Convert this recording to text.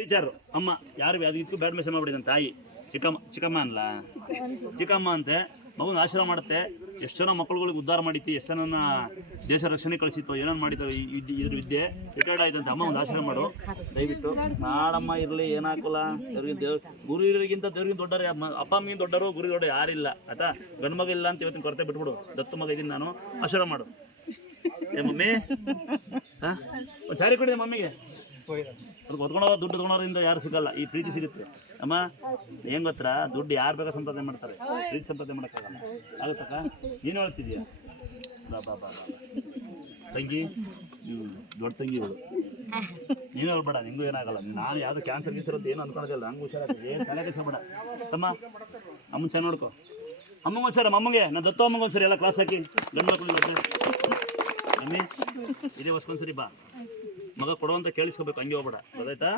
Teacher ಅಮ್ಮ ಯಾರು ಅದಕ್ಕೂ ಬ್ಯಾಡ್ ಮೆಸೇಜ್ ಮಾಡ್ಬಿಡಿ ನನ್ನ ತಾಯಿ ಚಿಕ್ಕಮ್ಮ ಅನ್ಲ ಚಿಕ್ಕಮ್ಮ ಅಂತೆ ಮಗುನ ಆಶೀರ್ವಾದ ಮಾಡುತ್ತೆ. ಎಷ್ಟು ಜನ ಮಕ್ಕಳುಗಳಿಗೆ ಉದ್ಧಾರ ಮಾಡಿತ್ತು, ಎಷ್ಟು ಜನನ ದೇಶ ರಕ್ಷಣೆ ಕಳಿಸಿತ್ತು, ಏನೇನು ಮಾಡಿತ್ತು ಇದ್ರ ವಿದ್ಯೆ ರಿಟೈರ್ಡ್ ಆಯ್ತಂತೆ. ಅಮ್ಮ ಒಂದು ಆಶೀರ್ವಾದ ಮಾಡು ದಯವಿಟ್ಟು. ನಾಡಮ್ಮ ಇರಲಿ ಏನಾಗಲ್ಲ, ಗುರು ಹಿರಿಯರಿಗಿಂತ ದೇವ್ರಿಗಿಂತ ದೊಡ್ಡರು ಅಪ್ಪ ಅಮ್ಮಿಗಿಂತ ದೊಡ್ಡರು, ಗುರು ದೊಡ್ಡ ಯಾರಿಲ್ಲ ಆಯ್ತಾ. ಗಂಡು ಮಗ ಇಲ್ಲ ಅಂತ ಇವತ್ತಿನ ಕೊರತೆ ಬಿಟ್ಬಿಡು, ದತ್ತು ಮಗ ಇದ್ದೀನಿ ನಾನು. ಆಶೀರ್ವಾದ ಮಾಡು ಏ ಮಮ್ಮಿ. ಹಾಂ ಒಂದು ಸಾರಿ ಕೊಡಿದೆ ಮಮ್ಮಿಗೆ. ಅದಕ್ಕೆ ಹೊತ್ಕೊಂಡೋಗ ದುಡ್ಡು ತೊಗೊಂಡೋದ್ರಿಂದ ಯಾರು ಸಿಗಲ್ಲ, ಈ ಪ್ರೀತಿ ಸಿಗುತ್ತೆ. ಅಮ್ಮ ಹೆಂಗೆ ಗೊತ್ತಾ, ದುಡ್ಡು ಯಾರು ಬೇಕಾ ಸಂಪಾದನೆ ಮಾಡ್ತಾರೆ, ಪ್ರೀತಿ ಸಂಪಾದನೆ ಮಾಡೋಕ್ಕಾಗಲ್ಲ. ಆಗುತ್ತಕ್ಕ ಏನು ಹೇಳ್ತಿದ್ಯಾ? ಬಾ ತಂಗಿ, ದೊಡ್ಡ ತಂಗಿ ಇವಳು. ನೀನು ಹೇಳ್ಬೇಡ, ನಿಂಗೂ ಏನಾಗಲ್ಲ. ನಾನು ಯಾವುದು ಕ್ಯಾನ್ಸರ್ ಗೀಸರ್ ಅಂತ ಏನು ಅನ್ಕೊಳ್ಳೋದಿಲ್ಲ, ಹಂಗೆ ಹುಷಾರಾಗ್ತದೆ, ಏನು ತಲೆ ಕೆಡಿಸ್ಬೇಡ. ತಮ್ಮ ಅಮ್ಮನ ಚೆನ್ನಾಗಿ ನೋಡ್ಕೊ. ಅಮ್ಮಂಗೆ ಒಂದ್ಸರಿ, ಅಮ್ಮಂಗೆ ನಾನು ದತ್ತು ಅಮ್ಮಂಗೆ ಒಂದ್ಸರಿ ಎಲ್ಲ ಕ್ಲಾಸ್ ಹಾಕಿ ಗಂಡು ಮಕ್ಕಳು ಮಮ್ಮಿ ಇದೇ ಹೊಸ್ಕೊಂಡ್ಸರಿ ಬಾ. ಮಗ ಕೊಡುವಂತ ಕೇಳಿಸ್ಕೋಬೇಕು, ಹಂಗೆ ಹೋಗ್ಬೇಡ, ಗೊತ್ತಾಯ್ತಾ?